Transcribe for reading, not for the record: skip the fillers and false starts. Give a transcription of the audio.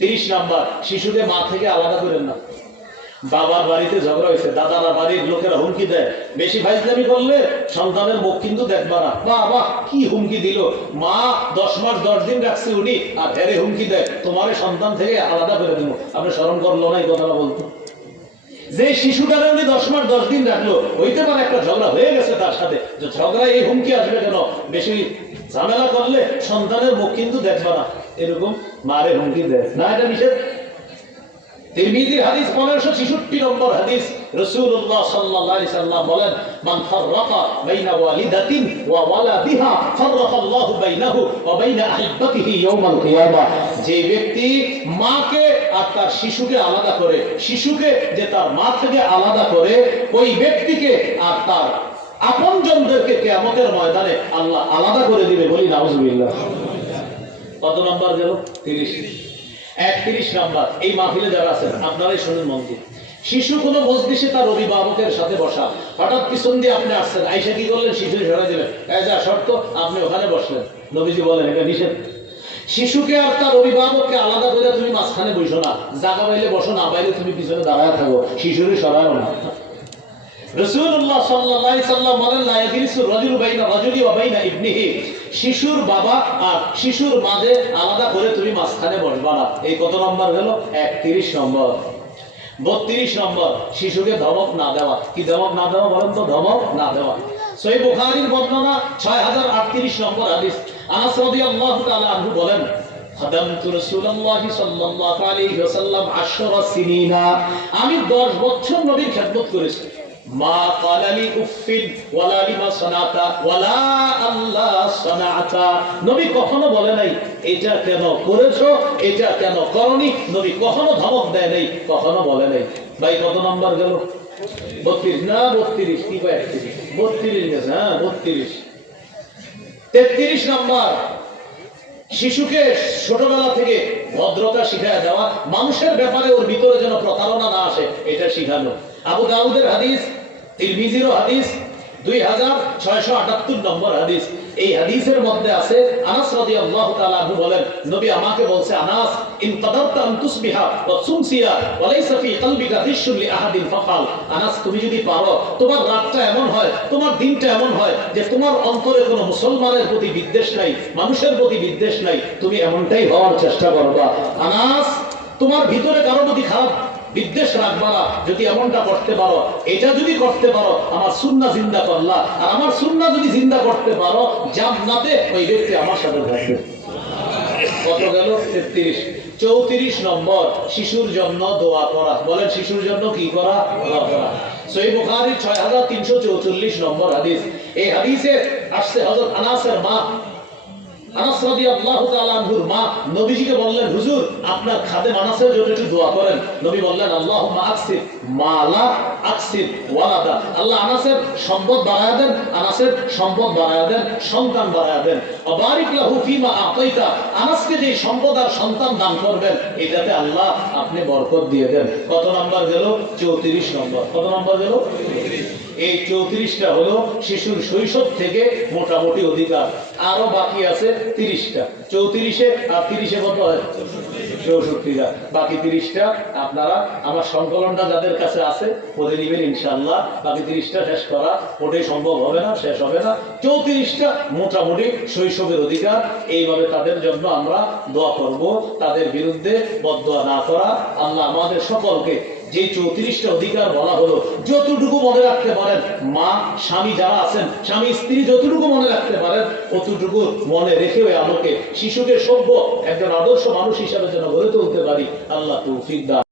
30 number, শিশুকে মা থেকে আলাদা করেন না। বাবার বাড়িতে ঝগড়া হয়েছে, দাদার বাড়ির লোকেরা হুমকি দেয়, বেশি ফাইজলামি করলে সন্তানের মুখ কিন্তু দেখবা না। বাবা কি হুমকি দিল, মা 10 মাস 10 দিন রাখছে উনি, আর হেরে হুমকি দেয় তোমার সন্তান থেকে আলাদা করে দেবো। আপনি স্মরণ করলো না এই কথাটা বলতো? যে শিশুটারে উনি 10 মাস 10 দিন রাখলো, হইতে পারে একটা ঝগড়া হয়ে গেছে তার সাথে, যে ঝগড়ায় এই হুমকি আসবে কেন, বেশি ঝামেলা করলে সন্তানের মুখ কিন্তু দেখবা না, এরকম মারে হুমকি দেয় না, এটা নিষেধ। তিরমিজির হাদিস 1566 নম্বর হাদিস, রাসূলুল্লাহ সাল্লাল্লাহু আলাইহি সাল্লাম বলেন, মান ফাররাকা বাইনা ওয়ালিদাতিন ওয়া ওয়ালাদিহা ফাররাকা আল্লাহু বাইনাহু ওয়া বাইনা আহিব্বাতিহি ইয়াউমাল কিয়ামাহ। যে ব্যক্তি মাকে আর তার শিশুকে আলাদা করে, শিশুকে যে তার মা থেকে আলাদা করে, ওই ব্যক্তিকে আর তার আপনজনদেরকে কিয়ামতের ময়দানে আল্লাহ আলাদা করে দিবে। বলি নাউজুবিল্লাহ। কত নাম্বার গেল? 30। 31 নাম্বার, এই মাহফিলে যারা আছেন আপনারাই শুনুন মন দিয়ে। শিশু কোনো মজলিসে তার অভিভাবকের সাথে বসা, হঠাৎ পিছন দিয়ে আপনি আসছেন, আইসা কি করলেন, শিশু সরাই দিলেন, যা শর্ত, আপনি ওখানে বসলেন। নবীজি বলেন এটা নিষেধ। শিশুকে আর তার অভিভাবককে আলাদা করে তুমি মাঝখানে বসো না, জায়গা পাইলে বসো, না পাইলে তুমি পিছনে দাঁড়ায় থাকো, শিশুরই সরায় না। রাসূলুল্লাহ সাল্লাল্লাহু আলাইহি সাল্লাম বলেন, লা ইয়াজলিসু রাজুলু বাইনা রাজুলি ওয়া বাইনা ইবনিহি। শিশুর বাবা আর শিশুর মাঝে আলাদা করে তুমি মাঝখানে বসবা না। এই কত নম্বর হলো? 31 নম্বর। 32 নম্বর, শিশুকে ধমক না দেওয়া। কি ধমক না দেওয়া বলেন তো? ধমক না দেওয়া। সহিহ বুখারীর বর্ণনা 6038 নম্বর হাদিস, আনাস রাদিয়াল্লাহু তাআলা আনহু বলেন, খাদামতু রাসূলুল্লাহ সাল্লাল্লাহু আলাইহি ওয়াসাল্লাম 10 সিনিনা। আমি 10 বছর নবীর খেদমত করেছি। মা ক্বালালি উফিন ওয়ালা লিমা সানাতা ওয়ালা আল্লাহ সানাতা। নবী কখনো বলে নাই এটা কেন করেছো, এটা কেন করনি। নবী কখনো ধমক দেয় নাই, কখনো বলে নাই। ভাই কত নাম্বার গেল? 32 না 32? কি কয় 31? 32 গেছে। হ্যাঁ 32। 33 নাম্বার, শিশুকে ছোটবেলা থেকে ভদ্রতা শিখায় দেওয়া, মানুষের ব্যাপারে ওর ভিতরে যেন প্রতারণা না আসে, এটা শিখানো। আবু দাউদের হাদিস, তিরমিজিরও হাদিস, 2678 নম্বর হাদিস। এই হাদিসের মধ্যে আছে, আনাস রাদিয়াল্লাহু তাআলা আনহু বলেন, নবী আমাকে বলছে, আনাস ইন কাদারতা আন তুসবিহা ওয়া তুমসিয়া ওয়া লাইসা ফি কলবিকা গিশুন লি আহাদিন ফাকাল। আনাস তুমি যদি পারো, তোমার রাতটা এমন হয়, তোমার দিনটা এমন হয় যে তোমার অন্তরে কোনো মুসলমানের প্রতি বিদ্বেষ নাই, মানুষের প্রতি বিদ্বেষ নাই, তুমি এমনটাই হওয়ার চেষ্টা করবা। আনাস তোমার ভিতরে কারো প্রতি খারাপ বিদ্বেষ রাখবা না, যদি এমনটা করতে পারো, এটা যদি করতে পারো, আমার সুন্নাহ জিন্দা করলা, আর আমার সুন্নাহ যদি জিন্দা করতে পারো, জান্নাতে ওই ব্যক্তি আমার সাথে থাকবে। কত গেল? 33। 34 নম্বর, শিশুর জন্য দোয়া করা। বলেন শিশুর জন্য কি করা? দোয়া করা। সহিহ বুখারী 6344 নম্বর হাদিস। এই হাদিসে আসছে হযরত আনাসের মা, আনাস রাদিয়াল্লাহু তাআলা আনহুর মা নবীজিকে বললেন, হুজুর আপনার খাদেম আনাসের জন্য একটু দোয়া করেন। নবী বললেন, আল্লাহুম্মা আকসির মালা আকসির ওয়ালাদা। আল্লাহ আনাসের সম্পদ বাড়ায়া দেন, আনাসের সম্পদ বাড়ায়া দেন, সন্তান বাড়ায়া দেন। ওয়া বারিক লাহু ফিমা আতাইতা। আনাসকে যে সম্পদ আর সন্তান দান করবেন, এটাতে আল্লাহ আপনি বরকত দিয়ে দেন। কত নাম্বার গেল? 34 নম্বর। কত নাম্বার গেল? এই 34টা হলো শিশুর শৈশব থেকে মোটামুটি অধিকার। আরো বাকি আছে 30টা। 34-এ আর 30-এ কত হয়? 64টা। বাকি 30টা আপনারা আমার সংকলনটা যাদের কাছে আছে পড়ে নেবেন ইনশাআল্লাহ। বাকি 30টা শেষ করা ওটাই সম্ভব হবে না, শেষ হবে না। 34টা মোটামুটি শৈশবের অধিকার। এইভাবে তাদের জন্য আমরা দোয়া করব, তাদের বিরুদ্ধে বদদোয়া না করা। আল্লাহ আমাদের সকলকে যে 34টা অধিকার বলা হলো, যতটুকু মনে রাখতে পারেন, মা স্বামী যারা আছেন, স্বামী স্ত্রী যতটুকু মনে রাখতে পারেন, অতটুকু মনে রেখে ওই আলোকে শিশুকে সভ্য একজন আদর্শ মানুষ হিসাবে যেন গড়ে তুলতে পারি। আল্লাহ তৌফিক দান।